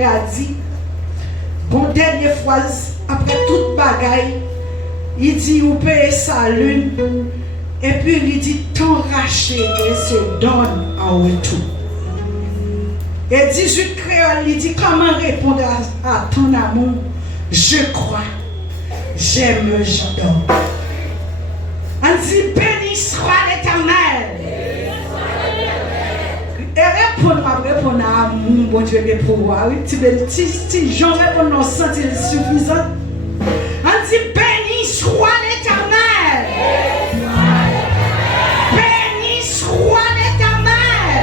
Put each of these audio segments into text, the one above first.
il a dit, bon, dernière phrase, après toute bagaille, il dit, vous payez sa lune, et puis il dit, ton racheté se donne en retour. Et 18 créoles, il dit, comment répondre à ton amour? Je crois, j'aime, j'adore. On dit, béni soit l'Éternel. Et répondre à amour, bon Dieu, bien pouvoir. Oui, si j'en réponds non senti suffisant. On dit, béni soit l'Éternel. Béni soit l'Éternel.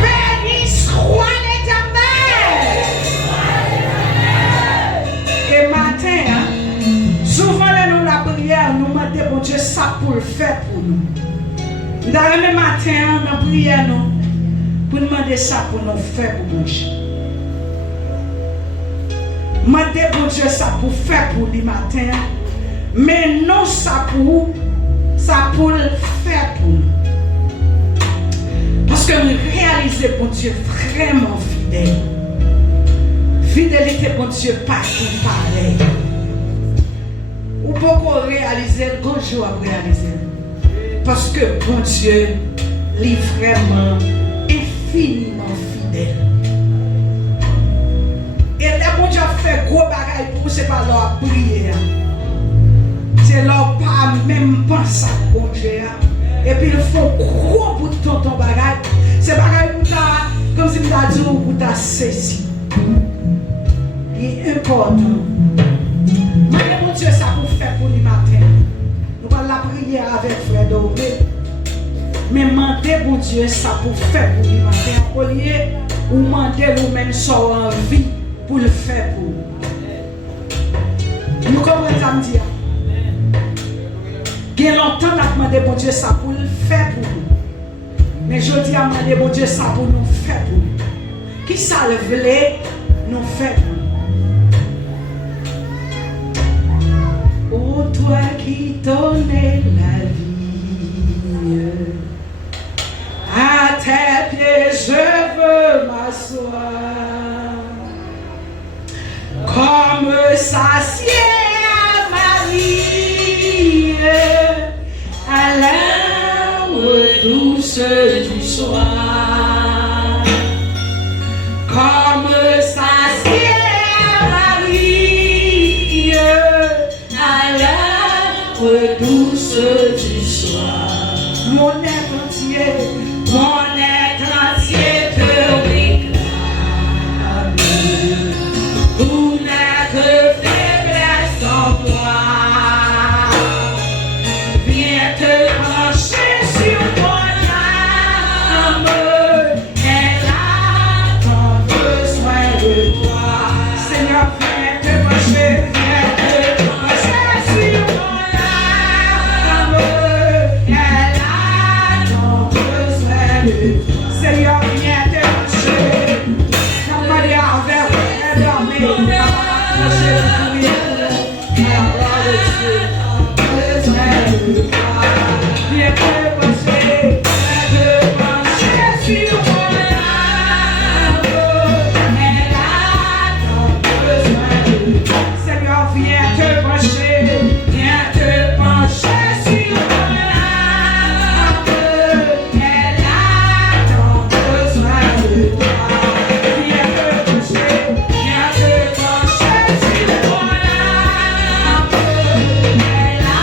Béni soit l'Éternel. Et matin, souvent nous la prière, nous demandons bon Dieu ça pour le faire pour nous. Dans le même matin, dans la prière, nous pour demander ça pour nous faire pour bon Dieu. Demander bon Dieu ça pour faire pour lui matin, mais non ça pour le faire pour nous. Parce que nous réalisons bon Dieu vraiment fidèle. Fidélité bon Dieu pas tout pareil. Ou pourquoi réaliser le grand jour à réaliser? Parce que bon Dieu est vraiment infiniment fidèle. Et là, bon Dieu fait gros bagaille pour vous, c'est pas leur prière. C'est leur pas même penser à bon Dieu. Et puis ils font gros pour ton bagaille. C'est bagaille pour ta, comme si vous avez dit, pour ta saisi. Il est important. Mais bon Dieu, ça pour faire pour le matin. Nous allons la prière avec frère Doré. Mais demandez bon Dieu ça pour faire pour lui matin. Au lieu ou demander nous-mêmes sur envie pour le faire pour nous. Nous comprenons ça me dire. Il y a longtemps qu'on a demandé bon Dieu ça pour le faire pour nous. Mais je dis à demander bon Dieu ça pour nous faire pour nous. Qui ça le voulait nous faire pour nous. Oh toi qui donnais la vie, à tes pieds je veux m'asseoir, comme s'assied Marie à l'heure douce du soir, comme s'assied Marie à l'heure douce du soir. Mon être entier te réclame. Où n'est que faiblesse en toi. Viens te pencher sur mon âme. Elle a tant besoin de toi. Seigneur, viens te pencher. Seigneur, viens te toucher. Nous demandons envers l'armée. Viens te pencher sur mon âme. Elle a tant besoin de toi. Seigneur, viens te pencher sur mon âme. Elle a tant besoin de toi. Viens te pencher sur mon âme. Elle a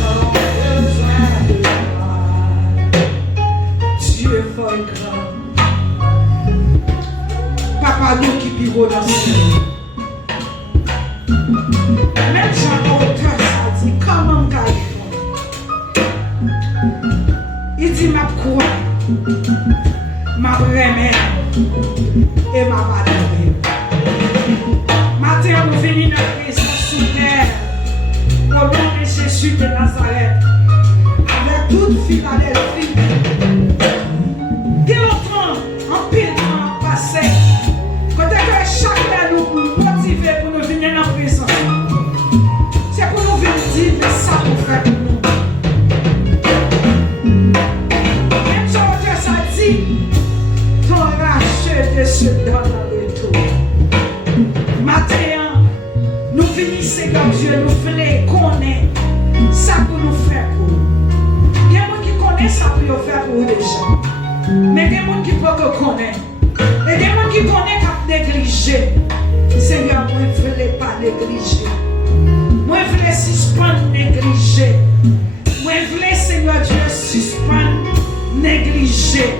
tant besoin de toi. Dieu est fort et grand. Papa nous qui pivot dans ce monde. Même Jean auteur ça dit comment il dit ma croix, ma remède et ma valeur. Matin nous venons dans présence sous terre au nom de Jésus de Nazareth avec toute Philadelphie. Dès longtemps, en pile temps passé, quand chacun nous motiver pour nous venir dans la présence. C'est pour nous venir dire ça pour faire pour nous. Même si ça dit, ton racheté se donne que connaît. Et des gens qui connaissent qui négligé. Seigneur, moi je ne voulais pas négliger. Moi je voulais suspendre négliger. Moi je voulais, Seigneur Dieu, suspendre négliger.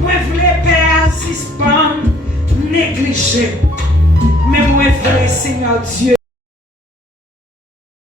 Moi je voulais Père suspendre négliger. Mais moi je voulais, Seigneur Dieu.